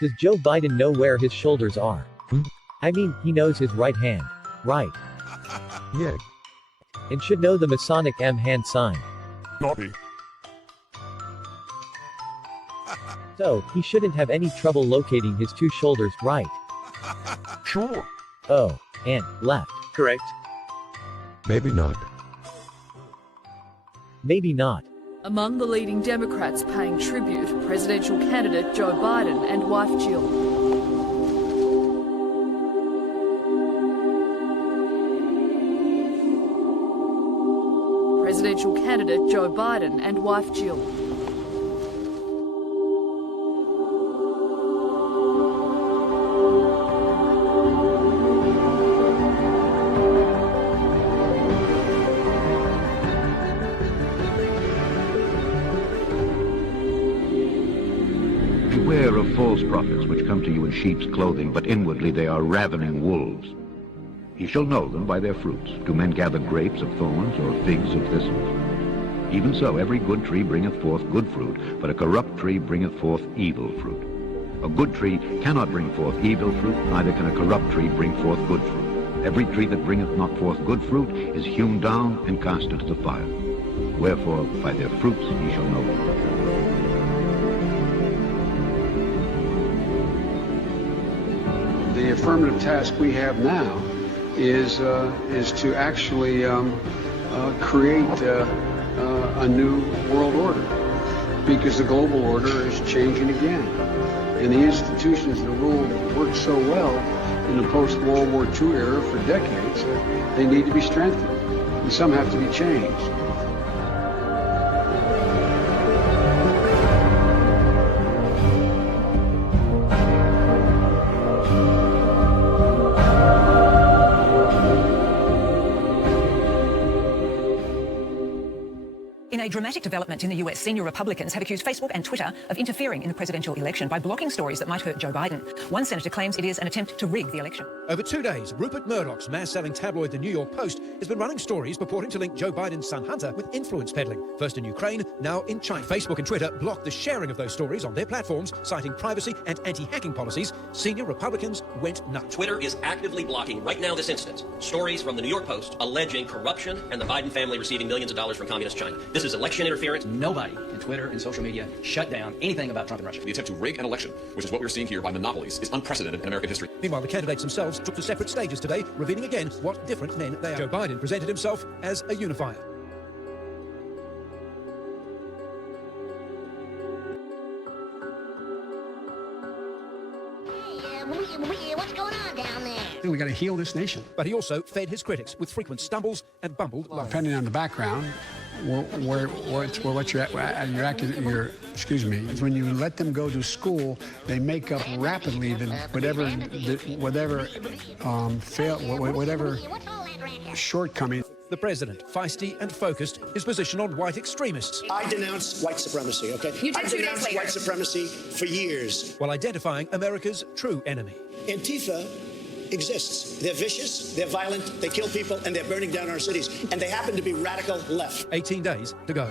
Does Joe Biden know where his shoulders are? I mean, he knows his right hand. Right. Yeah. And should know the Masonic M hand sign. Naughty. So, he shouldn't have any trouble locating his two shoulders, right? Sure. Oh, and left. Correct. Maybe not. Maybe not. Among the leading Democrats paying tribute, presidential candidate Joe Biden and wife Jill. Presidential candidate Joe Biden and wife Jill. Beware of false prophets which come to you in sheep's clothing, but inwardly they are ravening wolves. Ye shall know them by their fruits. Do men gather grapes of thorns or figs of thistles? Even so, every good tree bringeth forth good fruit, but a corrupt tree bringeth forth evil fruit. A good tree cannot bring forth evil fruit, neither can a corrupt tree bring forth good fruit. Every tree that bringeth not forth good fruit is hewn down and cast into the fire. Wherefore, by their fruits ye shall know them. The affirmative task we have now is to actually create a new world order, because the global order is changing again. And the institutions that worked so well in the post-World War II era for decades, they need to be strengthened, and some have to be changed. In a dramatic development in the US, senior Republicans have accused Facebook and Twitter of interfering in the presidential election by blocking stories that might hurt Joe Biden. One senator claims it is an attempt to rig the election. Over 2 days, Rupert Murdoch's mass-selling tabloid The New York Post has been running stories purporting to link Joe Biden's son Hunter with influence peddling, first in Ukraine, now in China. Facebook and Twitter blocked the sharing of those stories on their platforms, citing privacy and anti-hacking policies. Senior Republicans went nuts. Twitter is actively blocking, right now this instant, stories from The New York Post alleging corruption and the Biden family receiving millions of dollars from communist China. This is election interference. Nobody in Twitter and social media shut down anything about Trump and Russia. The attempt to rig an election, which is what we're seeing here by monopolies, is unprecedented in American history. Meanwhile, the candidates themselves took to separate stages today, revealing again what different men they are. Joe Biden presented himself as a unifier. What's going on down there? We got to heal this nation. But he also fed his critics with frequent stumbles and bumbled lies. Depending on the background, what you're excuse me, when you let them go to school, they make up rapidly whatever shortcoming. The president, feisty and focused, his position on white extremists. I denounce white supremacy, okay? I denounced white supremacy for years. While identifying America's true enemy. Antifa exists. They're vicious, they're violent, they kill people, and they're burning down our cities. And they happen to be radical left. 18 days to go.